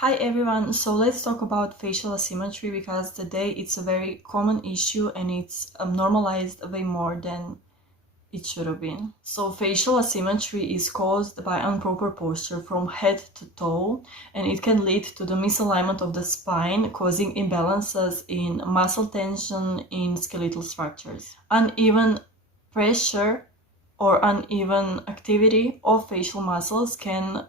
Hi everyone, so let's talk about facial asymmetry because today it's a very common issue and it's normalized way more than it should have been. So facial asymmetry is caused by improper posture from head to toe, and it can lead to the misalignment of the spine, causing imbalances in muscle tension in skeletal structures. Uneven pressure or uneven activity of facial muscles can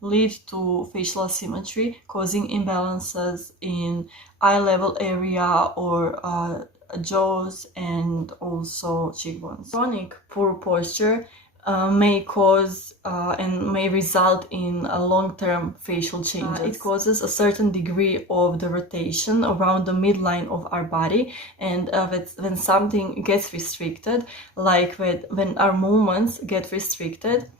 lead to facial asymmetry, causing imbalances in eye level area or jaws and also cheekbones. Chronic poor posture may cause and may result in long-term facial changes. It causes a certain degree of the rotation around the midline of our body, and when something gets restricted, like when our movements get restricted,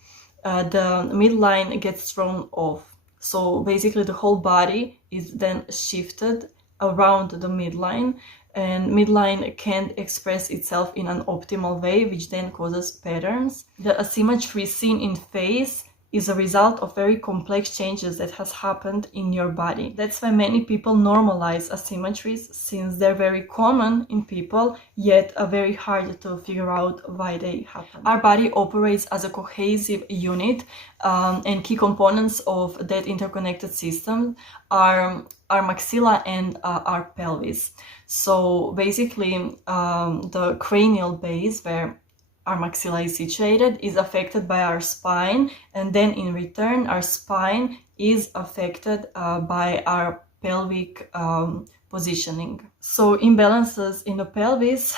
the midline gets thrown off. So basically the whole body is then shifted around the midline, and midline can't express itself in an optimal way, which then causes patterns. The asymmetry seen in face is a result of very complex changes that has happened in your body. That's why many people normalize asymmetries, since they're very common in people, yet are very hard to figure out why they happen. Our body operates as a cohesive unit, and key components of that interconnected system are our maxilla and our pelvis. So basically, the cranial base, where our maxilla is situated, is affected by our spine, and then in return our spine is affected by our pelvic positioning. So imbalances in the pelvis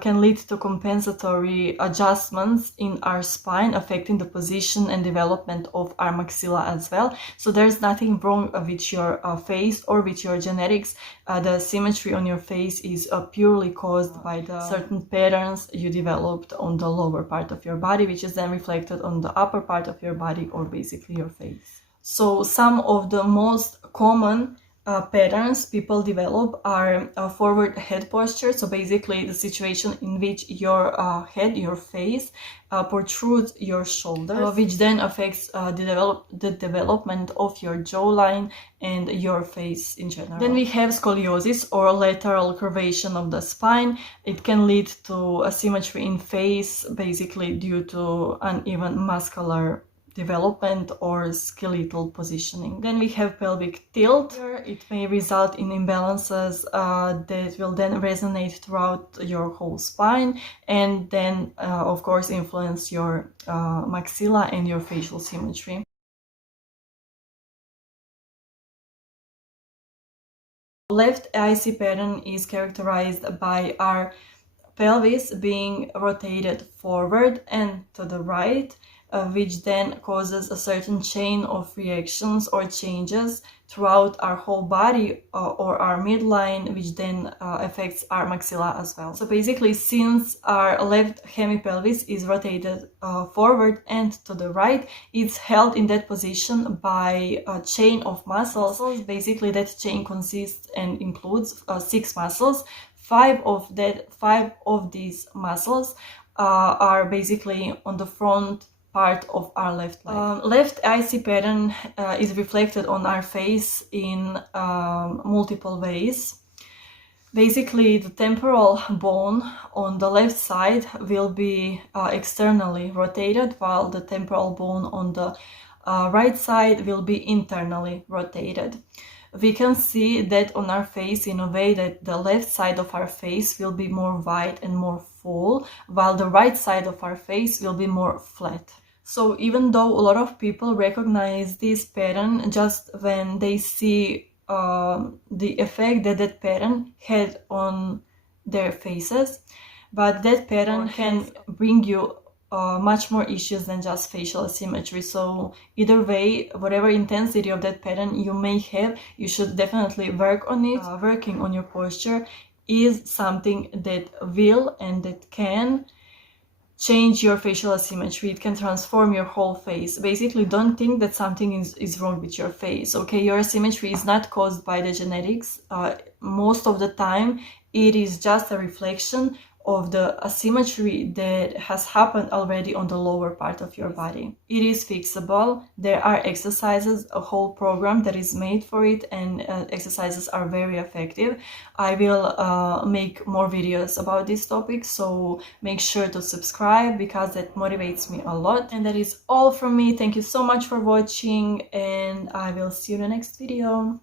can lead to compensatory adjustments in our spine, affecting the position and development of our maxilla as well. So there's nothing wrong with your face or with your genetics. The symmetry on your face is purely caused by the certain patterns you developed on the lower part of your body, which is then reflected on the upper part of your body, or basically your face. So some of the most common patterns people develop are forward head posture. So basically the situation in which your head, your face, protrudes your shoulders, which then affects the development of your jawline and your face in general. Then we have scoliosis, or lateral curvation of the spine. It can lead to asymmetry in face, basically due to uneven muscular development or skeletal positioning. Then we have pelvic tilt. It may result in imbalances that will then resonate throughout your whole spine, and then of course influence your maxilla and your facial symmetry. Left IC pattern is characterized by our pelvis being rotated forward and to the right, which then causes a certain chain of reactions or changes throughout our whole body or our midline, which then affects our maxilla as well. So basically, since our left hemipelvis is rotated forward and to the right, it's held in that position by a chain of muscles. Basically, that chain consists and includes 6 muscles. Five of these muscles are basically on the front part of our left leg. Left IC pattern is reflected on our face in multiple ways. Basically, the temporal bone on the left side will be externally rotated, while the temporal bone on the right side will be internally rotated. We can see that on our face in a way that the left side of our face will be more wide and more full, while the right side of our face will be more flat. So even though a lot of people recognize this pattern just when they see the effect that that pattern had on their faces, but that pattern can bring you much more issues than just facial asymmetry. So either way, whatever intensity of that pattern you may have, you should definitely work on it. Working on your posture is something that will and that can change your facial asymmetry. It can transform your whole face. Basically, don't think that something is wrong with your face. Okay, your asymmetry is not caused by the genetics. Most of the time, it is just a reflection of the asymmetry that has happened already on the lower part of your body. It is fixable. There are exercises, a whole program that is made for it, and exercises are very effective. I will make more videos about this topic, so make sure to subscribe because that motivates me a lot. And that is all from me. Thank you so much for watching, and I will see you in the next video.